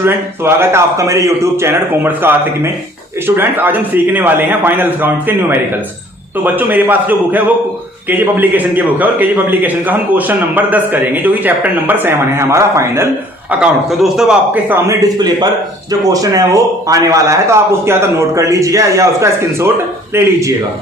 Student, स्वागत है आपका मेरे YouTube चैनल कॉमर्स का आशिक में। स्टूडेंट्स, आज हम सीखने वाले हैं फाइनल अकाउंट्स के न्यूमेरिकल्स। तो बच्चों, मेरे पास जो बुक है वो केजी पब्लिकेशन की बुक है और केजी पब्लिकेशन का हम क्वेश्चन नंबर 10 करेंगे, जो कि चैप्टर नंबर 7 है हमारा फाइनल अकाउंट। तो दोस्तों, आपके सामने डिस्प्ले पर जो क्वेश्चन है वो आने वाला है, तो आप उसके आधार नोट कर लीजिएगा या उसका स्क्रीनशॉट ले लीजिएगा।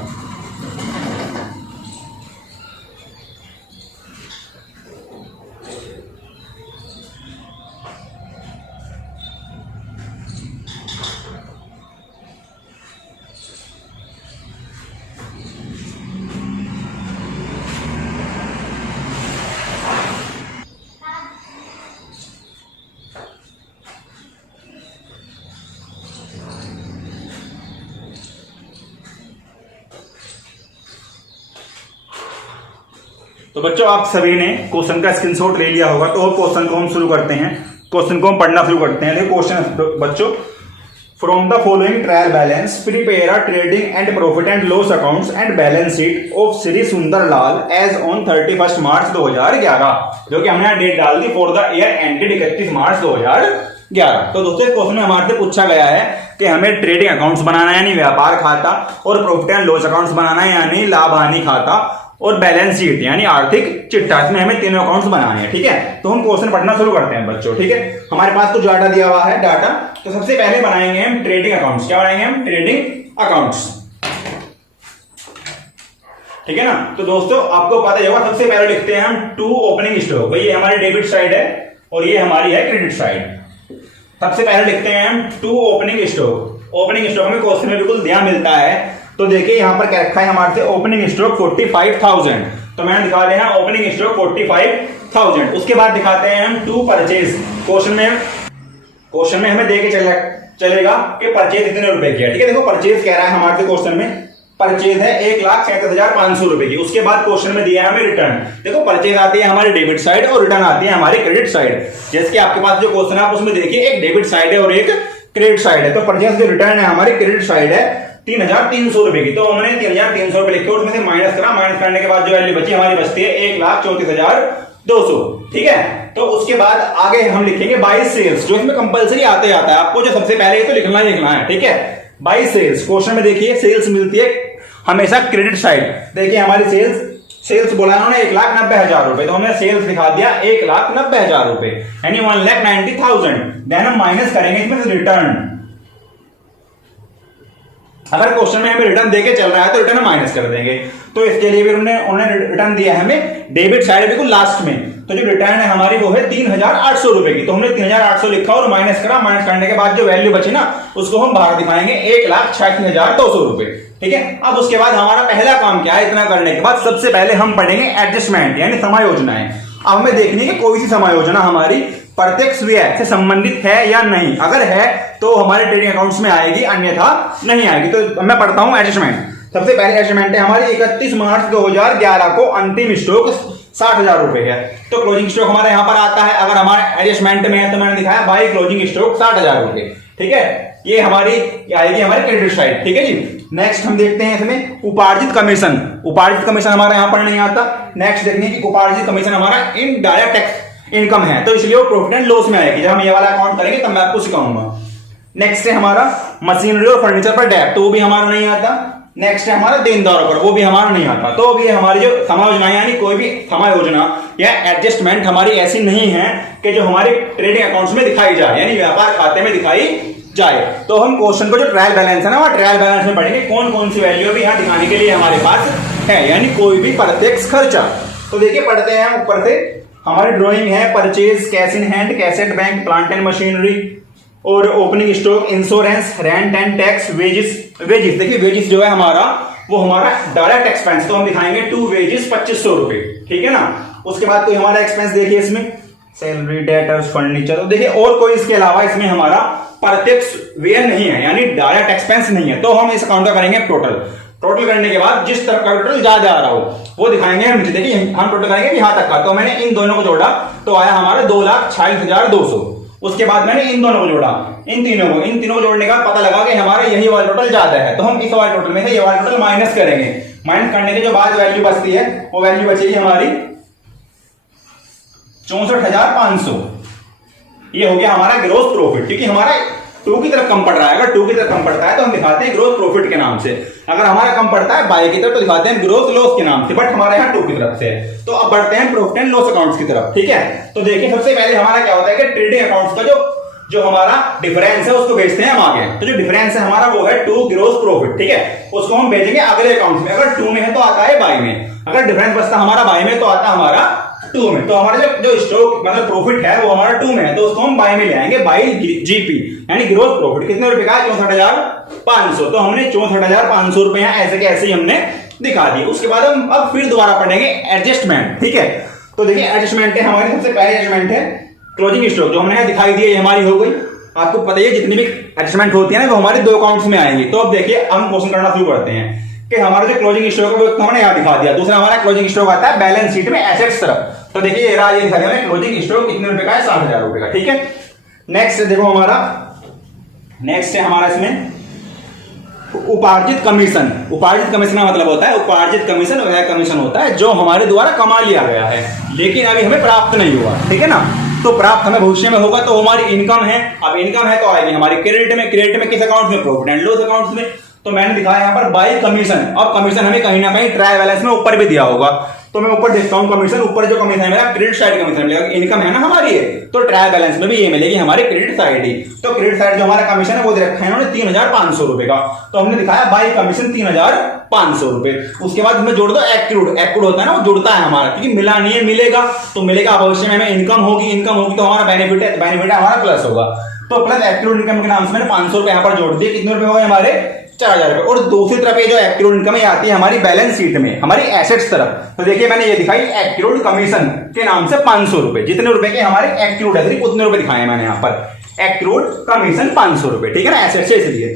तो बच्चों, आप सभी ने क्वेश्चन का स्क्रीनशॉट ले लिया होगा, तो क्वेश्चन को हम शुरू करते हैं। क्वेश्चन को हम पढ़ना शुरू करते हैं। देखो क्वेश्चन बच्चों, from the following trial balance prepare a trading and profit and loss accounts and balance sheet of Shri Sundarlal as on 31 March 2011, जो कि हमने डेट डाल दी for the year ended 31 March 2011। तो दोस्तों, इस क्वेश्चन में हमारे से पूछा गया है कि हमें ट्रेडिंग अकाउंट्स बनाना है यानी व्यापार खाता, और प्रॉफिट एंड लॉस अकाउंट्स बनाना है यानी लाभ हानि खाता, और बैलेंस शीट यानी आर्थिक चिट्ठा। इसमें हमें तीनों अकाउंट्स बनाने हैं। ठीक है, तो हम क्वेश्चन पढ़ना शुरू करते हैं बच्चों। ठीक है, हमारे पास कुछ डाटा दिया हुआ है डाटा। तो सबसे पहले बनाएंगे हम ट्रेडिंग अकाउंट्स। क्या बनाएंगे हम? Trading accounts. ठीक है ना। तो दोस्तों, आपको पता ही होगा, सबसे पहले लिखते हैं हम टू ओपनिंग स्टॉक। ये हमारी डेबिट साइड है और ये हमारी है क्रेडिट साइड। सबसे पहले लिखते हैं हम to opening stock. Opening stock में क्वेश्चन में बिल्कुल ध्यान मिलता है। तो देखिए यहां पर क्या रखा है हमारे से, ओपनिंग स्टॉक 45,000। तो मैंने दिखा दिया है ओपनिंग स्टॉक 45,000। उसके बाद दिखाते हैं हम टू परचेज। क्वेश्चन में हमें देके चलेगा कि परचेज कितने रुपए की है। ठीक है, देखो परचेज कह रहा है हमारे से क्वेश्चन में, परचेज है 1,37,500 रुपए की। उसके बाद क्वेश्चन में दिया है हमें रिटर्न। देखो परचेज आती है हमारी डेबिट साइड और रिटर्न आती है हमारी क्रेडिट साइड। जैसे कि आपके पास जो क्वेश्चन है आप उसमें देखिए, एक डेबिट साइड है और एक क्रेडिट साइड है। तो परचेज जो रिटर्न है हमारी क्रेडिट साइड है 3,300 रुपए की। तो हमने 3,300 रुपए लिखे, उसमें से माइनस करा। माइनस करने के बाद जो वैल्यू बची हमारी बचती है 1,34,200। ठीक है, तो उसके बाद आगे हम लिखेंगे बाई सेल्स, जो इसमें कंपलसरी आते आता है आपको, जो सबसे पहले तो लिखना ही लिखना है। ठीक है, बाई सेल्स। क्वेश्चन में देखिए सेल्स मिलती है हमेशा क्रेडिट साइड। देखिए हमारी सेल्स बोला उन्होंने 1,90,000 रुपए, तो हमने सेल्स दिखा दिया 1,90,000 रुपए यानी 1,90,000। देन हम माइनस करेंगे इसमें से रिटर्न। अगर क्वेश्चन में हमें रिटर्न देके चल रहा है तो रिटर्न माइनस कर देंगे। तो इसके लिए भी उन्होंने रिटर्न दिया है हमें डेबिट साइड बिल्कुल लास्ट में। तो जो रिटर्न है हमारी वो है 3,800 रुपए की। तो हमने 3,800 लिखा और माइनस करा। माइनस करने के बाद जो वैल्यू बची ना, उसको हम बाहर दिखाएंगे 1,86,200 रुपए। ठीक है, अब उसके बाद हमारा पहला काम क्या है? इतना करने के बाद सबसे पहले हम पढ़ेंगे एडजस्टमेंट यानी समायोजनाएं। अब हमें देखनी है कि कोई सी समायोजना हमारी प्रत्यक्ष व्यय से संबंधित है या नहीं। अगर है तो हमारे ट्रेडिंग अकाउंट्स में आएगी, अन्यथा नहीं आएगी। तो मैं पढ़ता हूं एडजस्टमेंट। सबसे पहले एडजस्टमेंट है हमारी 31 मार्च 2011 को अंतिम स्टॉक 60,000 रुपए है। तो क्लोजिंग स्टॉक हमारा यहां पर आता है। अगर हमारे एडजस्टमेंट में है तो मैंने दिखाया बाई क्लोजिंग स्टॉक 60,000 रुपए। ठीक है, ये हमारी आएगी हमारी क्रेडिट साइड। ठीक है जी। नेक्स्ट हम देखते हैं इसमें उपार्जित कमीशन। उपार्जित कमीशन हमारा यहां पर नहीं आता। नेक्स्ट देखते हैं कि उपार्जित कमीशन हमारा इनडायरेक्ट टैक्स इनकम है, तो इसलिए वो प्रॉफिट एंड लॉस में आएगी। जब हम ये वाला अकाउंट करेंगे तब मैं आपको सिखाऊंगा। नेक्स्ट है हमारा मशीनरी और फर्नीचर पर डेब्ट, तो वो भी हमारा नहीं आता। नेक्स्ट है हमारा देनदारों पर, वो भी हमारा नहीं आता। तो अभी हमारी जो समायोजना यानी कोई भी समायोजना या एडजस्टमेंट हमारी ऐसी नहीं है कि जो हमारे ट्रेडिंग अकाउंट्स में दिखाई जाए यानी व्यापार खाते में दिखाई जाए। तो हम क्वेश्चन को जो ट्रायल बैलेंस है ना, वो ट्रायल बैलेंस में पढ़ेंगे कौन कौन सी वैल्यू भी यहाँ दिखाने के लिए हमारे पास है, यानी कोई भी प्रत्यक्ष खर्चा। तो देखिए पढ़ते हैं ऊपर से। हमारी ड्राइंग है purchase, cash in hand, cash at bank, plant and machinery, और opening stock, insurance, rent and tax, wages. देखिए वेजेस जो है हमारा वो हमारा डायरेक्ट एक्सपेंस, तो हम दिखाएंगे टू वेजेस 2,500 रुपए। ठीक है ना। उसके बाद कोई हमारा एक्सपेंस देखिए इसमें सैलरी, डेटर्स, फर्नीचर। तो देखिए और कोई इसके अलावा इसमें हमारा प्रत्यक्ष व्यय नहीं है यानी डायरेक्ट एक्सपेंस नहीं है। तो हम इस अकाउंट का करेंगे टोटल करने के बाद जिस तरह का टोटल ज्यादा आ रहा हो वो दिखाएंगे हम। देखिए हम टोटल करेंगे यहां तक का। तो मैंने इन दोनों को जोड़ा तो आया हमारा 2,46,200। उसके बाद मैंने इन दोनों को जोड़ा, इन तीनों को जोड़ने का पता लगा कि हमारा यही वाला टोटल ज्यादा है। तो हम इस वाले टोटल में से ये वाला टोटल माइनस करेंगे। माइनस करने के जो बाद वैल्यू बचती है वो वैल्यू बचेगी हमारी 64,500। ये हो गया हमारा ग्रोस प्रॉफिट, क्योंकि हमारा 2 की तरफ कम पड़ रहा है। अगर 2 की तरफ कम पड़ता है तो हम दिखाते हैं ग्रोस प्रॉफिट के नाम से, अगर हमारा कम पड़ता है बाय की तरफ तो दिखाते हैं ग्रोस लॉस के नाम से, बट हमारे यहाँ 2 की तरफ से है। तो अब बढ़ते हैं प्रॉफिट एंड लॉस अकाउंट्स की तरफ, ठीक है। तो देखिए सबसे पहले हमारा क्या होता है कि ट्रेडिंग अकाउंट्स का जो हमारा डिफरेंस है उसको भेजते हैं हम आगे। तो जो डिफरेंस है हमारा वो है 2 ग्रोस प्रॉफिट, ठीक है। उसको हम भेजेंगे अगले अकाउंट में, अगर 2 में है तो आता है बाय में, अगर डिफरेंस बचता हमारा बाय में तो आता हमारा 2 में। तो हमारा जो स्टॉक मतलब प्रॉफिट है वो हमारा 2 में है, तो उसको हम बाय में ले आएंगे, बाय जीपी यानी ग्रोस प्रॉफिट। कितने रुपए का है? 64,500। तो हमने 64,500 रुपए यहाँ ऐसे के ऐसे ही हमने दिखा दिए। उसके बाद हम अब फिर दोबारा पढ़ेंगे एडजस्टमेंट, ठीक है। तो देखिए एडजस्टमेंट है हमारी, सबसे पहले एडजस्टमेंट है क्लोजिंग स्टॉक, जो हमने यहाँ दिखाई दी है हमारी हो गई। आपको पता है जितनी भी एडजस्टमेंट होती है ना वो हमारे 2 अकाउंट्स में आएंगी। तो अब देखिए हम क्वेश्चन करना शुरू करते हैं कि हमारा जो क्लोजिंग स्टॉक है वो हमने यहाँ दिखा दिया। दूसरा हमारा क्लोजिंग स्टॉक आता है बैलेंस शीट में एसेट्स तरफ। तो देखिए ये दिखा दिया क्लोजिंग स्टॉक कितने रुपए का है? 60,000 रुपए का, ठीक है। नेक्स्ट देखो हमारा, नेक्स्ट है हमारा इसमें उपार्जित कमीशन। उपार्जित कमीशन का मतलब होता है, उपार्जित कमीशन वह कमीशन होता है जो हमारे द्वारा कमा लिया गया है लेकिन अभी हमें प्राप्त नहीं हुआ, ठीक है ना। तो प्राप्त हमें भविष्य में होगा, तो हमारी इनकम है। अब इनकम है तो आएगी हमारी क्रेडिट में। क्रेडिट में किस अकाउंट में? प्रॉफिट एंड लॉस अकाउंट में। तो मैंने दिखाया यहाँ पर बाय कमीशन, और कमीशन हमें कहीं ना कहीं ट्रायल बैलेंस में ऊपर भी दिया होगा। तो मैं ऊपर देखता हूँ कमीशन, ऊपर जो कमीशन है मेरा क्रेडिट साइड कमीशन मिलेगा। इनकम है ना हमारी है तो ट्रायल बैलेंस में भी ये मिलेगी हमारे क्रेडिट साइड ही। तो क्रेडिट साइड जो हमारा कमीशन है वो दे रखा है उन्होंने 3,500 रुपए का। तो हमने दिखाया बाय कमीशन 3,500 रुपए। उसके बाद हमें जोड़ दो एक्रूड। एक्रूड होता है ना वो जुड़ता है हमारा, क्योंकि मिला नहीं है मिलेगा तो मिलेगा। भविष्य में हमें इनकम होगी, इनकम होगी तो हमारा बेनिफिट है, बेनिफिट है हमारा प्लस होगा। तो प्लस एक्रूड इनकम के नाम से मैंने 500 रुपए यहाँ पर जोड़ दिए। कितने रुपए हो गए हमारे? 4,000 रुपए। और दूसरी तरफ ये जो एक्रूड इनकम है आती है हमारी बैलेंस शीट में, हमारी एसेट्स तरफ। तो देखिए मैंने ये दिखाई एक्रूड कमीशन के नाम से 500 रुपए। जितने रुपए के हमारे एक्रूड है सिर्फ उतने रुपए दिखाए मैंने यहाँ पर। एक्रूड कमीशन 500 रुपए, ठीक है ना, एसेट्स से इसलिए।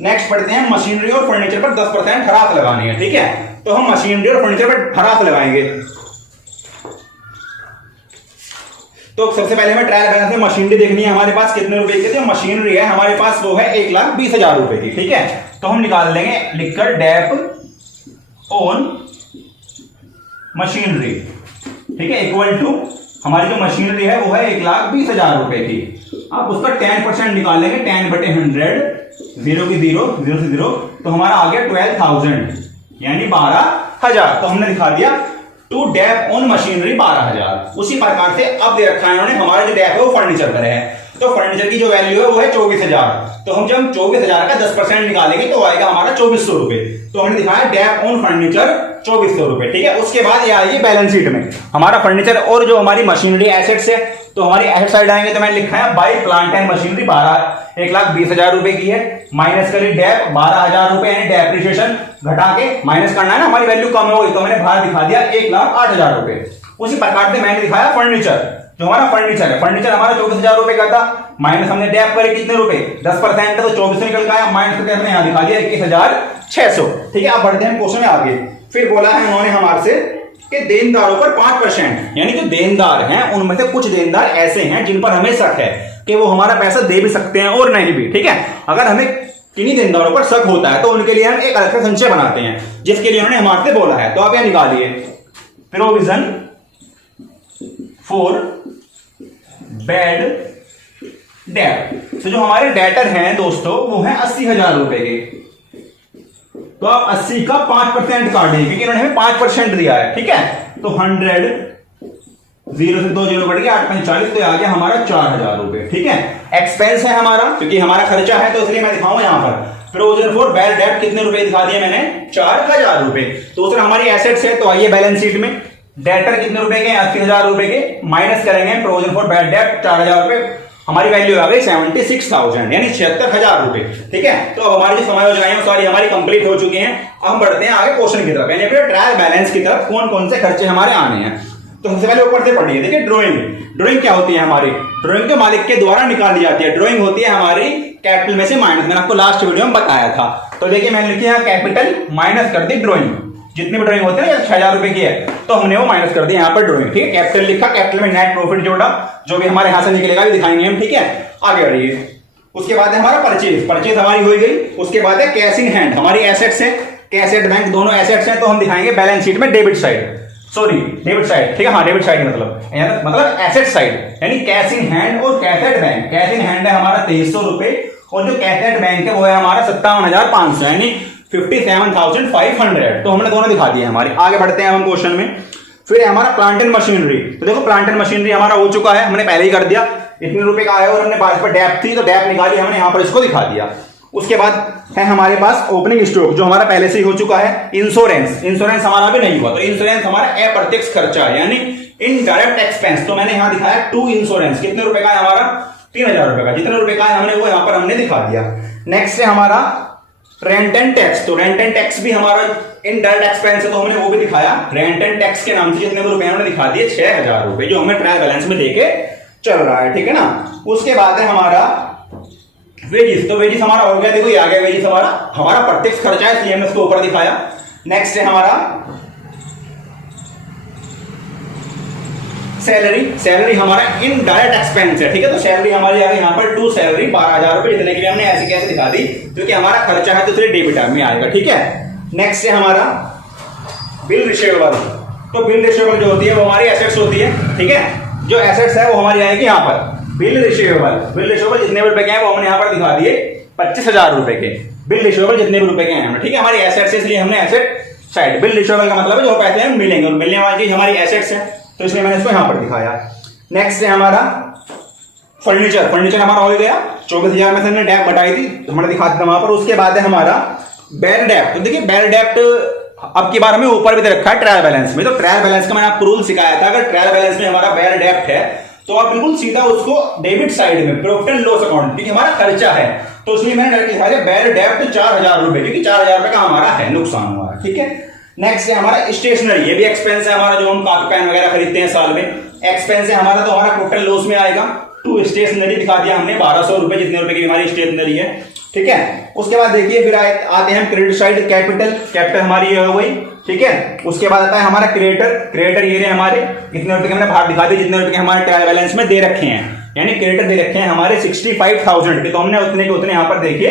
नेक्स्ट पढ़ते हैं मशीनरी और फर्नीचर पर 10% हरास लगानी है, ठीक है। तो हम मशीनरी और फर्नीचर पर हरास लगाएंगे। तो सबसे पहले हमें ट्रायल बैलेंस में मशीनरी देखनी है हमारे पास कितने रुपए की। तो मशीनरी है हमारे पास वो है 1,20,000 रुपए की, ठीक है। तो हम निकाल लेंगे लिखकर डेप ऑन मशीनरी, ठीक है, इक्वल टू हमारी जो मशीनरी है वो है 1,20,000 रुपए की। आप उसका 10% निकाल लेंगे, 10/100, 0 की 0, 0 से 0, तो हमारा आ गया 12,000 यानी 12,000। तो हमने दिखा दिया टू डेप ऑन मशीनरी 12,000। उसी प्रकार से अब दे रखा है उन्होंने हमारा जो डेप है वो फर्नीचर पर है। तो फर्नीचर की जो वैल्यू है वो है 24,000। तो हम जब 24,000 का 10% निकालेंगे तो आएगा हमारा 2,400 रुपए। तो हमने दिखाया डेप ऑन फर्नीचर 2,400 रुपए, ठीक है। उसके बाद ये आएगी बैलेंस शीट में हमारा फर्नीचर और जो हमारी मशीनरी एसेट्स है। तो हमारी एसेट साइड आएंगे तो मैंने लिखा है बाय प्लांट एंड मशीनरी 1,20,000 रुपए की है, माइनस करी डेप 12,000 रुपए यानी डेप्रिसिएशन घटा के माइनस करना है ना, हमारी वैल्यू कम हो गई तो मैंने बाहर दिखा दिया 1,08,000 रुपए। उसी प्रकार से मैंने दिखाया फर्नीचर, जो हमारा फर्नीचर है, फर्नीचर हमारा 24,000 रुपए का था, माइनस हमने डेप करे कितने रुपए 10% तो 24 निकल का है, माइनस करके हमने यहाँ दिखा दिया 21,600, ठीक है। अब बढ़ते हैं क्वेश्चन में आगे। फिर बोला है उन्होंने हमारे से कि देनदारों पर 5%, यानी जो देनदार हैं उनमें से कुछ देनदार ऐसे हैं जिन पर हमें शक है कि वो हमारा पैसा दे भी सकते हैं और नहीं भी, ठीक है। अगर हमें किन्हीं देनदारों पर शक होता है तो उनके लिए हम एक अलग से संचय बनाते हैं, जिसके लिए उन्होंने हमारे से बोला है। तो आप यहां निकालिए प्रोविजन फॉर बैड डेट। तो जो हमारे डेटर हैं दोस्तों वो है 80,000 रुपए के। तो आप 80 का 5% काटेंगे क्योंकि इन्होंने हमें 5% दिया है, ठीक है। तो 100 0 से 2 0 बढ़ गया 8 45, तो आ गया हमारा 4,000 रुपए, ठीक है। एक्सपेंस है हमारा क्योंकि हमारा खर्चा है तो इसलिए मैं दिखाऊंगा यहां पर प्रोविजन फॉर बैड डेट कितने रुपए दिखा दिए मैंने 4,000 रुपए। दूसरा हमारी एसेट्स है तो आइए बैलेंस शीट में डेटर कितने रुपए के 80,000 रुपए के, माइनस करेंगे प्रोविजन फॉर बैड डेट 4,000 रुपए, हमारी वैल्यू आ गई 76,000 यानी 76,000 रुपए, ठीक है। तो अब हमारी जो समायोजन है सारी हमारी कंप्लीट हो चुकी हैं। अब हम बढ़ते हैं आगे क्वेश्चन की तरफ, यानी फिर ट्रायल बैलेंस की तरफ कौन कौन से खर्चे हमारे आने हैं। तो सबसे पहले ऊपर से पढ़िए, देखिए ड्राइंग। ड्राइंग क्या होती है हमारी? ड्राइंग तो मालिक के द्वारा निकाली जाती है। ड्राइंग होती है हमारी कैपिटल में से माइनस, मैंने आपको लास्ट वीडियो में बताया था। तो देखिए मैंने लिखी है कैपिटल माइनस कर दी ड्राइंग, जितनी भी ड्राइंग होती है ना 6,000 रुपए की है तो हमने वो माइनस कर दी यहाँ पर ड्राइंग, ठीक है। कैपिटल लिखा, कैपिटल में नेट प्रॉफिट जोड़ा, जो भी हमारे यहां से निकलेगा भी दिखाएंगे हम, ठीक है। आगे बढ़िए। उसके बाद है हमारा परचेज, परचेज हमारी हो गई। उसके बाद है कैश इन हैंड, हमारी एसेट्स है, कैश एट बैंक दोनों एसेट्स हैं तो हम दिखाएंगे बैलेंस शीट में debit side. Sorry debit side, ठीक है, हाँ डेबिट साइड मतलब एसेट साइड, यानी कैश इन हैंड और cash at bank. Cash in hand है हमारा 2300 रुपए और जो कैश एट बैंक है वो है हमारा 57,500 यानी 57,500। तो हमने दोनों दिखा दिए हमारे। आगे बढ़ते हैं हम क्वेश्चन में। फिर है हमारा प्लांट एंड मशीनरी। तो देखो प्लांट एंड मशीनरी हमारा हो चुका है, हमने पहले ही कर दिया। इतने रुपए का आया और हमने बाद पर डेप थी तो डेप निकाली हमने, यहाँ पर इसको दिखा दिया। उसके बाद है हमारे पास ओपनिंग स्टॉक जो हमारा पहले से ही हो चुका है। इंश्योरेंस, इंश्योरेंस हमारा भी नहीं हुआ तो इंश्योरेंस हमारा अप्रत्यक्ष खर्चा है यानी इनडायरेक्ट एक्सपेंस। तो मैंने यहां दिखाया टू इंश्योरेंस, कितने रुपए का है हमारा 3000 रुपए का। जितने रुपए का है हमने वो यहां पर हमने दिखा दिया। नेक्स्ट है हमारा रेंट एंड टैक्स। तो रेंट एंड टैक्स भी हमारा इनडायरेक्ट एक्सपेंस है तो हमने वो भी दिखाया। रेंट एंड टैक्स के नाम से जितने रुपए हमने दिखा दिए 6000 रुपए जो हमें ट्रायल बैलेंस में देके चल रहा है, ठीक है ना। उसके बाद है हमारा वेजिस। तो वेजिस हमारा हो गया, देखो ये आ गया वेजिस हमारा प्रत्यक्ष खर्चा है इसलिए हमने इसको ऊपर दिखाया। नेक्स्ट है हमारा सैलरी। सैलरी हमारा इनडायरेक्ट एक्सपेंस है, ठीक है। तो सैलरी हमारी आ गई यहाँ पर टू सैलरी 12,000 रुपए जितने के लिए हमने ऐसे कैसे दिखा दी क्योंकि हमारा खर्चा है तो इसलिए डेबिट में आएगा, ठीक है। नेक्स्ट है हमारा बिल रिसीवेबल। तो बिल रिसीवेबल जो होती है वो हमारी एसेट्स होती है, ठीक है। जो एसेट्स है वो हमारी आएगी यहाँ पर बिल रिसीवेबल। बिल रिसीवेबल जितने भी रुपए के हैं वो हमने यहाँ पर दिखा दिए 25,000 रुपए के। बिल रिसीवेबल जितने भी रुपए के हैं, ठीक है, हमारी एसेट्स है इसलिए हमने एसेट साइड। बिल रिसीवेबल का मतलब है जो पैसे हैं मिलेंगे और मिलने वाली चीज हमारी एसेट्स है तो इसलिए मैंने इसको यहां पर दिखाया। नेक्स्ट है हमारा फर्नीचर। फर्नीचर हमारा हो गया 24,000 में से हमने डेप्ट बताई थी तो हमने दिखा दिया वहां पर। उसके बाद है हमारा बैड डेप्ट। तो देखिए बैड डेप्ट अब की बार हमें ऊपर भी दे रखा है ट्रायल बैलेंस में। तो ट्रायल बैलेंस का मैंने आपको रूल सिखाया था, अगर ट्रायल बैलेंस में हमारा बैड डेप्ट है तो आप बिल्कुल सीधा उसको डेबिट साइड में प्रॉफिट एंड लॉस अकाउंट, क्योंकि हमारा खर्चा है तो उसमें मैंने डायरेक्ट लिखा है बैड डेप्ट 4,000 रुपए, क्योंकि 4,000 रुपए का हमारा है नुकसान हुआ, ठीक है। नेक्स्ट है हमारा स्टेशनरी। ये भी एक्सपेंस है हमारा जो हम कॉपी पेन वगैरह खरीदते हैं साल में, एक्सपेंस है हमारा। तो हमारा टोटल लॉस में आएगा। टू स्टेशनरी दिखा दिया हमने 1200 रुपए जितने रुपए की हमारी स्टेशनरी है, ठीक है। उसके बाद देखिए फिर आते हैं क्रेडिट साइड। कैपिटल हमारी ये हो गई, ठीक है। उसके बाद आता है हमारा क्रेडिटर ये हमारे इतने रुपए के हमने बाहर दिखा दिए जितने रुपए के हमारे ट्रायल बैलेंस में दे रखे हैं, यानी क्रेडिटर दे रखे हैं हमारे 65,000 के। तो हमने उतने के उतने यहाँ पर देखिए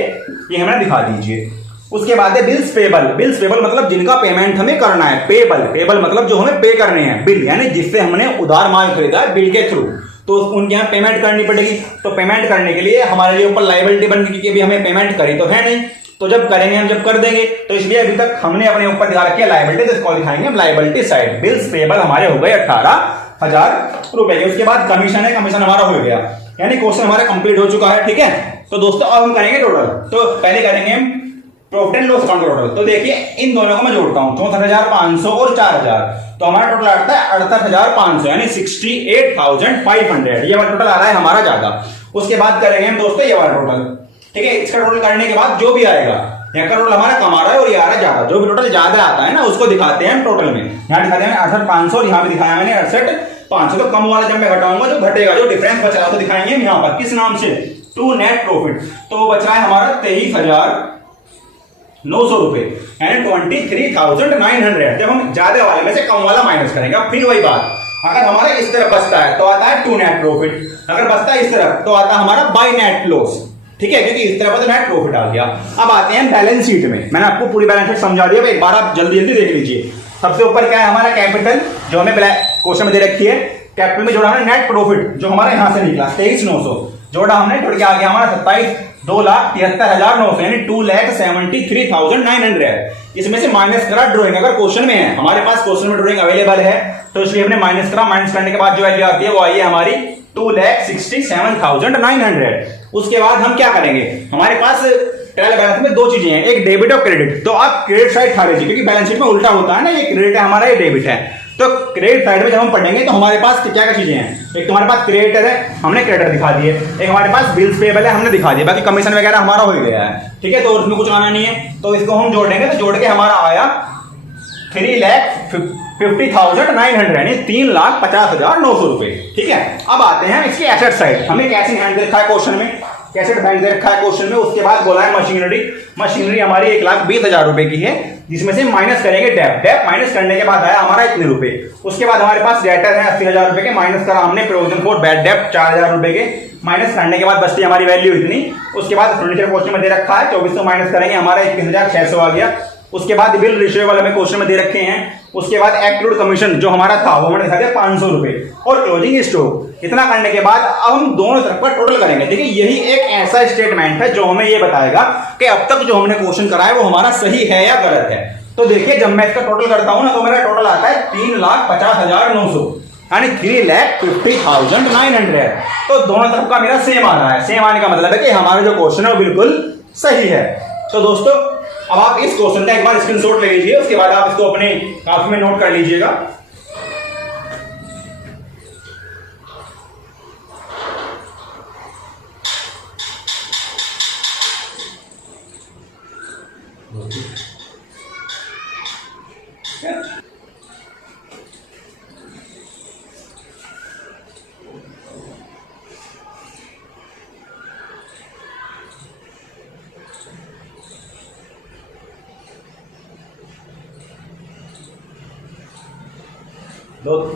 ये हमें दिखा दीजिए। उसके बाद है बिल्स पेबल। बिल्स पेबल मतलब जिनका पेमेंट हमें करना है। पेबल मतलब जो हमें पे करने हैं। बिल यानी जिससे हमने उधार माल खरीदा है बिल के थ्रू तो उनके यहाँ पेमेंट करनी पड़ेगी। तो पेमेंट करने के लिए हमारे लिए ऊपर लायबिलिटी बन गई क्योंकि अभी हमें पेमेंट करी तो है नहीं, तो जब करेंगे हम जब कर देंगे। तो इसलिए अभी तक हमने अपने ऊपर दिखा रखी है लायबिलिटी, तो इसको दिखाएंगे हम लायबिलिटी साइड। बिल्स पेबल हमारे हो गए 18,000 रुपए के। उसके बाद कमीशन है, कमीशन हमारा हो गया, यानी क्वेश्चन हमारा कंप्लीट हो चुका है, ठीक है। तो दोस्तों अब हम करेंगे टोटल। तो पहले करेंगे हम profit and loss account total. तो देखिए इन दोनों को मैं जोड़ता हूं 64,500 और 4,000 तो हमारा टोटल आता है 68,500 यानी 68,500। ये वाला टोटल आ रहा है हमारा ज्यादा। उसके बाद करेंगे हम दोस्तों ये वाला टोटल, ठीक है। इसका टोटल करने के बाद जो भी आएगा, यहाँ का टोटल हमारा कम आ रहा है और ये आ रहा है ज्यादा, जो भी टोटल ज्यादा आता है ना उसको दिखाते हैं हम टोटल में। यहाँ दिखाते हैं 68,500 और यहाँ भी दिखाया मैंने 68,500। तो कम वाला जब मैं घटाऊंगा जो घटेगा, जो डिफरेंस बच रहा है तो दिखाएंगे हम यहाँ पर किस नाम से, टू नेट प्रॉफिट। तो बच रहा है हमारा 23,900 रुपए यानी 23,900। जब हम ज्यादा वाले में से कम वाला माइनस करेंगे। अब फिर वही बात, अगर हमारा इस तरफ बचता है तो आता है टू नेट प्रॉफिट, अगर बचता है इस तरफ तो आता है हमारा बाय नेट लॉस, ठीक है, क्योंकि इस तरफ तो नेट प्रॉफिट आ गया। अब आते हैं बैलेंस शीट में। मैंने आपको पूरी बैलेंस शीट समझा दिया, एक बार आप जल्दी जल्दी देख लीजिए। सबसे ऊपर क्या है हमारा कैपिटल जो हमें क्वेश्चन में दे रखी है। कैपिटल में जोड़ा हमने नेट प्रॉफिट जो हमारा यहां से निकला 23,900 जोड़ा हमने, जुड़ के आ गया हमारा 2,73,900 यानी 2,73,900। इसमें से माइनस करा ड्रॉइंग, अगर क्वेश्चन में है हमारे पास क्वेश्चन में ड्रॉइंग अवेलेबल है तो इसलिए हमने माइनस करा। माइनस करने के बाद जो वैल्यू आती है वो आई है हमारी 2,67,900। उसके बाद हम क्या करेंगे, हमारे पास ट्रायल बैलेंस में दो चीजें हैं, एक डेबिट और क्रेडिट। तो आप क्रेडिट साइड खा लीजिए क्योंकि बैलेंस शीट में उल्टा होता है ना, ये क्रेडिट है हमारा, ये डेबिट है। तो क्रेडिट साइड में जब हम पढ़ेंगे तो हमारे पास क्या क्या चीजें हैं, एक तो हमारे पास क्रेडिटर है, हमने क्रेडिटर दिखा दिए, एक हमारे पास बिल्स पेबल है, हमने दिखा दिया, बाकी कमीशन वगैरह हमारा हो गया है, ठीक है। तो उसमें कुछ आना नहीं है, तो इसको हम जोड़ेंगे तो जोड़ के हमारा आया 3,50,900 यानी 3,50,900 रुपए, ठीक है। अब आते हैं इसकी एसेट साइड। हमें कैश इन हैंड रखा है क्वेश्चन में, कैसेट बैंक दे रखा है क्वेश्चन में। उसके बाद बोला है मशीनरी। मशीनरी हमारी 1,20,000 रुपए की है, जिसमें से माइनस करेंगे डेप माइनस करने के बाद आया हमारा इतने रुपए। उसके बाद हमारे पास डेटर है 80,000 रुपए के, माइनस करा हमने प्रोविजन फॉर बैड डेप 4,000 रुपए के, माइनस करने के बाद बचती हमारी वैल्यू इतनी। उसके बाद फर्नीचर क्वेश्चन में दे रखा है 2400 माइनस करेंगे हमारा 21,600 आ गया। उसके बाद बिल रिसीवेबल हमें क्वेश्चन में दे रखे हैं उसके बाद एक्रूड कमीशन जो हमारा था वो हमने दिखा दिया 500 रुपए, और क्लोजिंग स्टॉक। इतना करने के बाद अब हम दोनों तरफ का टोटल करेंगे। देखिए यही एक ऐसा स्टेटमेंट है जो हमें ये बताएगा कि अब तक जो हमने क्वेश्चन करा है वो हमारा सही है या गलत है। तो देखिए जब मैं इसका टोटल करता हूं ना तो मेरा टोटल आता है 3,50,900 यानी 3,50,900। तो दोनों तरफ का मेरा सेम आ रहा है। सेम आने का मतलब है कि हमारा जो क्वेश्चन है वो बिल्कुल सही है। तो दोस्तों अब आप इस क्वेश्चन का एक बार स्क्रीनशॉट ले लीजिए, उसके बाद आप इसको अपने कापी में नोट कर लीजिएगा।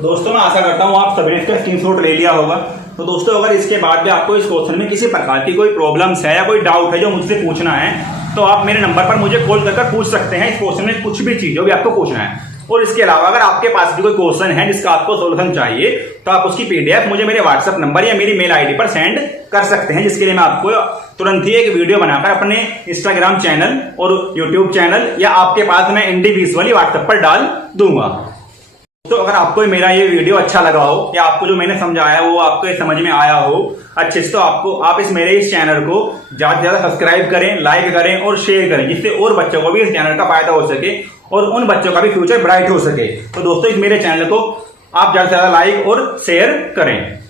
दोस्तों मैं आशा करता हूं आप सभी ने इसका स्क्रीनशॉट ले लिया होगा। तो दोस्तों अगर इसके बाद भी आपको इस क्वेश्चन में किसी प्रकार की कोई प्रॉब्लम्स है या कोई डाउट है जो मुझसे पूछना है तो आप मेरे नंबर पर मुझे कॉल कर पूछ सकते हैं इस क्वेश्चन में कुछ भी चीज जो भी आपको पूछना है। और इसके अलावा अगर आपके पास भी कोई क्वेश्चन है जिसका आपको सोल्यूशन चाहिए तो आप उसकी पीडीएफ मुझे मेरे व्हाट्सएप नंबर या मेरी मेल आईडी पर सेंड कर सकते हैं, जिसके लिए मैं आपको तुरंत ही एक वीडियो बनाकर अपने इंस्टाग्राम चैनल और यूट्यूब चैनल या आपके पास मैं इंडिविजुअली वाली व्हाट्सएप पर डाल दूंगा। तो अगर आपको मेरा ये वीडियो अच्छा लगा हो या आपको जो मैंने समझाया वो आपको समझ में आया हो अच्छे से, तो आप मेरे इस चैनल को ज्यादा से ज्यादा सब्सक्राइब करें, लाइक करें और शेयर करें, जिससे और बच्चों को भी इस चैनल का फायदा हो सके और उन बच्चों का भी फ्यूचर ब्राइट हो सके। तो दोस्तों इस मेरे चैनल को आप ज्यादा से ज्यादा लाइक और शेयर करें।